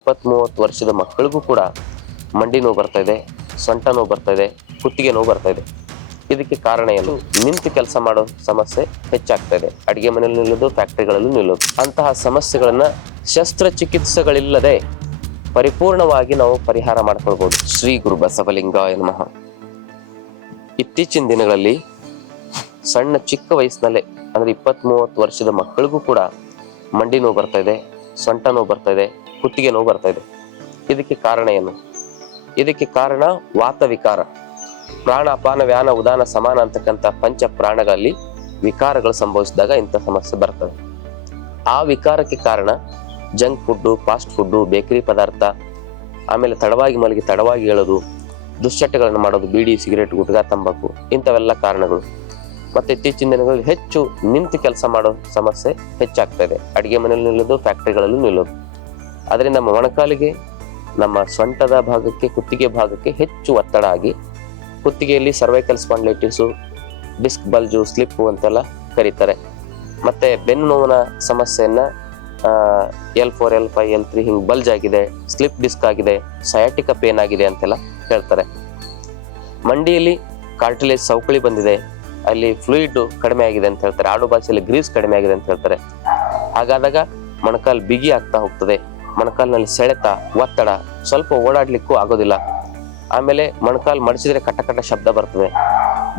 ಇಪ್ಪತ್ತ್ ಮೂವತ್ತು ವರ್ಷದ ಮಕ್ಕಳಿಗೂ ಕೂಡ ಮಂಡಿ ನೋವು ಬರ್ತಾ ಇದೆ, ಸೊಂಟ ನೋವು ಬರ್ತಾ ಇದೆ, ಕುತ್ತಿಗೆ ನೋವು ಬರ್ತಾ ಇದೆ. ಇದಕ್ಕೆ ಕಾರಣ ಏನು? ನಿಂತು ಕೆಲಸ ಮಾಡೋ ಸಮಸ್ಯೆ ಹೆಚ್ಚಾಗ್ತಾ ಇದೆ. ಅಡಿಗೆ ಮನೆಯಲ್ಲಿ ನಿಲ್ಲೋದು, ಫ್ಯಾಕ್ಟ್ರಿಗಳಲ್ಲೂ ನಿಲ್ಲೋದು. ಅಂತಹ ಸಮಸ್ಯೆಗಳನ್ನ ಶಸ್ತ್ರಚಿಕಿತ್ಸೆಗಳಿಲ್ಲದೆ ಪರಿಪೂರ್ಣವಾಗಿ ನಾವು ಪರಿಹಾರ ಮಾಡ್ಕೊಳ್ಬೋದು. ಶ್ರೀ ಗುರು ಬಸವಲಿಂಗ ನಮಃ. ಇತ್ತೀಚಿನ ದಿನಗಳಲ್ಲಿ ಸಣ್ಣ ಚಿಕ್ಕ ವಯಸ್ಸಿನಲ್ಲೇ, ಅಂದ್ರೆ ಇಪ್ಪತ್ತ್ ಮೂವತ್ತು ವರ್ಷದ ಮಕ್ಕಳಿಗೂ ಕೂಡ ಮಂಡಿ ನೋವು ಬರ್ತಾ ಇದೆ, ಸೊಂಟ ನೋವು ಬರ್ತಾ ಇದೆ ಕುತ್ತಿಗೆ ನೋವು ಬರ್ತಾ ಇದೆ. ಇದಕ್ಕೆ ಕಾರಣ ಏನು? ಇದಕ್ಕೆ ಕಾರಣ ವಾತ ವಿಕಾರ. ಪ್ರಾಣ ಅಪಾನ ವ್ಯಾನ ಉದಾನ ಸಮಾನ ಅಂತಕ್ಕಂಥ ಪಂಚ ಪ್ರಾಣಗಳಲ್ಲಿ ವಿಕಾರಗಳು ಸಂಭವಿಸಿದಾಗ ಇಂಥ ಸಮಸ್ಯೆ ಬರ್ತದೆ. ಆ ವಿಕಾರಕ್ಕೆ ಕಾರಣ junk food, fast food, bakery ಪದಾರ್ಥ, ಆಮೇಲೆ ತಡವಾಗಿ ಮಲಗಿ ತಡವಾಗಿ ಹೇಳೋದು ದುಶ್ಚಟಗಳನ್ನು ಮಾಡೋದು, ಬೀಡಿ, ಸಿಗರೇಟ್ ಗುಟ್ಕಾ ತಂಬಾಕು, ಇಂಥವೆಲ್ಲ ಕಾರಣಗಳು. ಮತ್ತೆ ಇತ್ತೀಚಿನ ದಿನಗಳಲ್ಲಿ ಹೆಚ್ಚು ನಿಂತು ಕೆಲಸ ಮಾಡೋ ಸಮಸ್ಯೆ ಹೆಚ್ಚಾಗ್ತಾ ಇದೆ. ಅಡಿಗೆ ಮನೆಯಲ್ಲಿ ನಿಲ್ಲೋದು ಫ್ಯಾಕ್ಟ್ರಿಗಳಲ್ಲೂ ನಿಲ್ಲೋದು. ಅದರಿಂದ ಮೊಣಕಾಲಿಗೆ, ನಮ್ಮ ಸೊಂಟದ ಭಾಗಕ್ಕೆ, ಕುತ್ತಿಗೆ ಭಾಗಕ್ಕೆ ಹೆಚ್ಚು ಒತ್ತಡ ಆಗಿ, ಕುತ್ತಿಗೆಯಲ್ಲಿ cervical spondylitis disc bulge slip ಅಂತೆಲ್ಲ ಕರೀತಾರೆ. ಮತ್ತೆ ಬೆನ್ನು ನೋವಿನ ಸಮಸ್ಯೆಯನ್ನು L four L five L three ಹಿಂಗೆ ಬಲ್ಜ್ ಆಗಿದೆ ಸ್ಲಿಪ್ ಡಿಸ್ಕ್ ಆಗಿದೆ ಸಯಾಟಿಕ ಪೇನ್ ಆಗಿದೆ ಅಂತೆಲ್ಲ ಹೇಳ್ತಾರೆ. ಮಂಡಿಯಲ್ಲಿ ಕಾರ್ಟಿಲೇಜ್ ಸೌಕಳಿ ಬಂದಿದೆ, ಅಲ್ಲಿ ಫ್ಲೂಯಿಡ್ ಕಡಿಮೆ ಆಗಿದೆ ಅಂತ ಹೇಳ್ತಾರೆ. ಆಡು ಭಾಷೆಯಲ್ಲಿ ಗ್ರೀಸ್ ಕಡಿಮೆ ಆಗಿದೆ ಅಂತ ಹೇಳ್ತಾರೆ. ಹಾಗಾದಾಗ ಮೊಣಕಾಲು ಬಿಗಿ ಆಗ್ತಾ ಹೋಗ್ತದೆ. ಮೊಣಕಾಲಿನಲ್ಲಿ ಸೆಳೆತ, ಒತ್ತಡ ಸ್ವಲ್ಪ ಓಡಾಡ್ಲಿಕ್ಕೂ ಆಗೋದಿಲ್ಲ. ಆಮೇಲೆ ಮೊಣಕಾಲು ಮಡಚಿದ್ರೆ ಕಟ್ಟ ಕಟ್ಟ ಶಬ್ದ ಬರ್ತದೆ.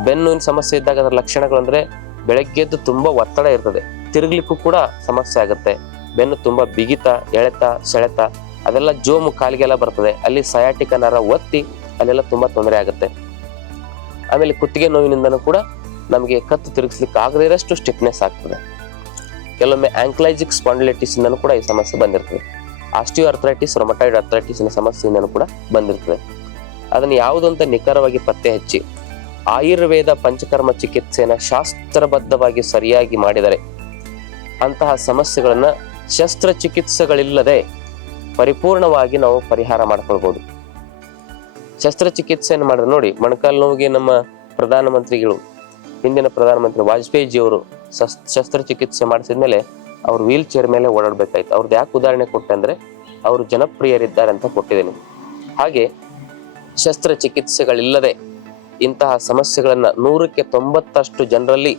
ಬೆನ್ನುವಿನ ಸಮಸ್ಯೆ ಇದ್ದಾಗ ಅದರ ಲಕ್ಷಣಗಳು ಅಂದ್ರೆ ಬೆಳಗ್ಗೆ ಎದ್ದು ತುಂಬಾ ಒತ್ತಡ ಇರ್ತದೆ. ತಿರುಗ್ಲಿಕ್ಕೂ ಕೂಡ ಸಮಸ್ಯೆ ಆಗುತ್ತೆ. ಬೆನ್ನು ತುಂಬ ಬಿಗಿತ, ಎಳೆತ, ಸೆಳೆತ, ಅದೆಲ್ಲ ಜೋಮು ಕಾಲಿಗೆಲ್ಲ ಬರ್ತದೆ. ಅಲ್ಲಿ ಸಯಾಟಿಕ ನರ ಒತ್ತಿ ಅಲ್ಲೆಲ್ಲ ತುಂಬ ತೊಂದರೆ ಆಗುತ್ತೆ. ಆಮೇಲೆ ಕುತ್ತಿಗೆ ನೋವಿನಿಂದನೂ ಕೂಡ ನಮಗೆ ಕತ್ತು ತಿರುಗಿಸ್ಲಿಕ್ಕೆ ಆಗದೇ ಇರೋಷ್ಟು ಸ್ಟಿಫ್ನೆಸ್ ಆಗ್ತದೆ. ಕೆಲವೊಮ್ಮೆ ಆಂಕ್ಲೈಜಿಕ್ ಸ್ಪಾಂಡಿಲೈಟಿಸ್ ಇಂದನೂ ಕೂಡ ಈ ಸಮಸ್ಯೆ ಬಂದಿರ್ತದೆ. ಆಸ್ಟಿಯೋ ಅರ್ಥರೈಟಿಸ್ ರೊಮಟಾಯ್ಡ್ ಅರ್ಥರೈಟಿಸಿನ ಸಮಸ್ಯೆಯಿಂದನೂ ಕೂಡ ಬಂದಿರ್ತದೆ. ಅದನ್ನು ಯಾವುದಂತ ನಿಖರವಾಗಿ ಪತ್ತೆ ಹಚ್ಚಿ, ಆಯುರ್ವೇದ ಪಂಚಕರ್ಮ ಚಿಕಿತ್ಸೆಯನ್ನು ಶಾಸ್ತ್ರಬದ್ಧವಾಗಿ ಸರಿಯಾಗಿ ಮಾಡಿದರೆ ಅಂತಹ ಸಮಸ್ಯೆಗಳನ್ನ ಶಸ್ತ್ರಚಿಕಿತ್ಸೆಗಳಿಲ್ಲದೆ ಪರಿಪೂರ್ಣವಾಗಿ ನಾವು ಪರಿಹಾರ ಮಾಡ್ಕೊಳ್ಬಹುದು ಶಸ್ತ್ರಚಿಕಿತ್ಸೆಯನ್ನು ಮಾಡಿದ್ರೆ ನೋಡಿ, ಮೊಣಕಾಲು ನೋವಿಗೆ ನಮ್ಮ ಪ್ರಧಾನಮಂತ್ರಿಗಳು, ಹಿಂದಿನ ಪ್ರಧಾನಮಂತ್ರಿ ವಾಜಪೇಯಿ ಅವರು ಶಸ್ತ್ರಚಿಕಿತ್ಸೆ ಮಾಡಿಸಿದ್ಮೇಲೆ ಅವ್ರು ವೀಲ್ ಚೇರ್ ಮೇಲೆ ಓಡಾಡಬೇಕಾಯ್ತು. ಅವ್ರದ್ದು ಯಾಕೆ ಉದಾಹರಣೆ ಕೊಟ್ಟಂದ್ರೆ ಅವರು ಜನಪ್ರಿಯರಿದ್ದಾರೆ ಅಂತ ಕೊಟ್ಟಿದ್ದೀನಿ. ಹಾಗೆ ಶಸ್ತ್ರಚಿಕಿತ್ಸೆಗಳಿಲ್ಲದೆ ಇಂತಹ ಸಮಸ್ಯೆಗಳನ್ನ ನೂರಕ್ಕೆ ತೊಂಬತ್ತಷ್ಟು ಜನರಲ್ಲಿ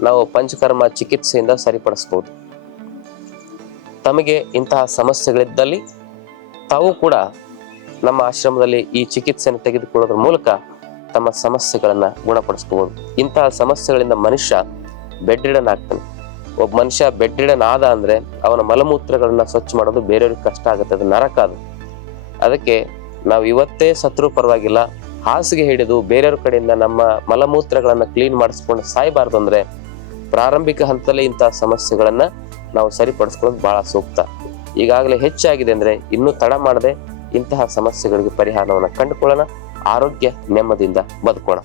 ನಾವು ಪಂಚಕರ್ಮ ಚಿಕಿತ್ಸೆಯಿಂದ ಸರಿಪಡಿಸಬಹುದು ತಮಗೆ ಇಂತಹ ಸಮಸ್ಯೆಗಳಿದ್ದಲ್ಲಿ ತಾವು ಕೂಡ ನಮ್ಮ ಆಶ್ರಮದಲ್ಲಿ ಈ ಚಿಕಿತ್ಸೆಯನ್ನು ತೆಗೆದುಕೊಳ್ಳೋದ್ರ ಮೂಲಕ ತಮ್ಮ ಸಮಸ್ಯೆಗಳನ್ನ ಗುಣಪಡಿಸ್ಬೋದು. ಇಂತಹ ಸಮಸ್ಯೆಗಳಿಂದ ಮನುಷ್ಯ ಬೆಡ್ರಿಡನ್ ಆಗ್ತಾನೆ. ಒಬ್ಬ ಮನುಷ್ಯ ಬೆಡ್ಡಿಡನ್ ಆದ ಅಂದ್ರೆ ಅವನ ಮಲಮೂತ್ರಗಳನ್ನ ಸ್ವಚ್ಛ ಮಾಡೋದು ಬೇರೆಯವ್ರಿಗೆ ಕಷ್ಟ ಆಗುತ್ತೆ, ಅದು ನರಕ ಅದು. ಅದಕ್ಕೆ ನಾವು ಇವತ್ತೇ ಸತ್ರು ಪರವಾಗಿಲ್ಲ, ಹಾಸಿಗೆ ಹಿಡಿದು ಬೇರೆಯವ್ರ ಕಡೆಯಿಂದ ನಮ್ಮ ಮಲಮೂತ್ರಗಳನ್ನ ಕ್ಲೀನ್ ಮಾಡಿಸ್ಕೊಂಡು ಸಾಯಬಾರ್ದು ಅಂದ್ರೆ ಪ್ರಾರಂಭಿಕ ಹಂತದಲ್ಲಿ ಇಂತಹ ಸಮಸ್ಯೆಗಳನ್ನ ನಾವು ಸರಿಪಡಿಸ್ಕೊಳ್ಳೋದು ಬಹಳ ಸೂಕ್ತ. ಈಗಾಗಲೇ ಹೆಚ್ಚಾಗಿದೆ ಅಂದ್ರೆ ಇನ್ನೂ ತಡ ಮಾಡದೆ ಇಂತಹ ಸಮಸ್ಯೆಗಳಿಗೆ ಪರಿಹಾರವನ್ನು ಕಂಡುಕೊಳ್ಳೋಣ. ಆರೋಗ್ಯ ನೆಮ್ಮದಿಯಿಂದ ಬದುಕೋಣ.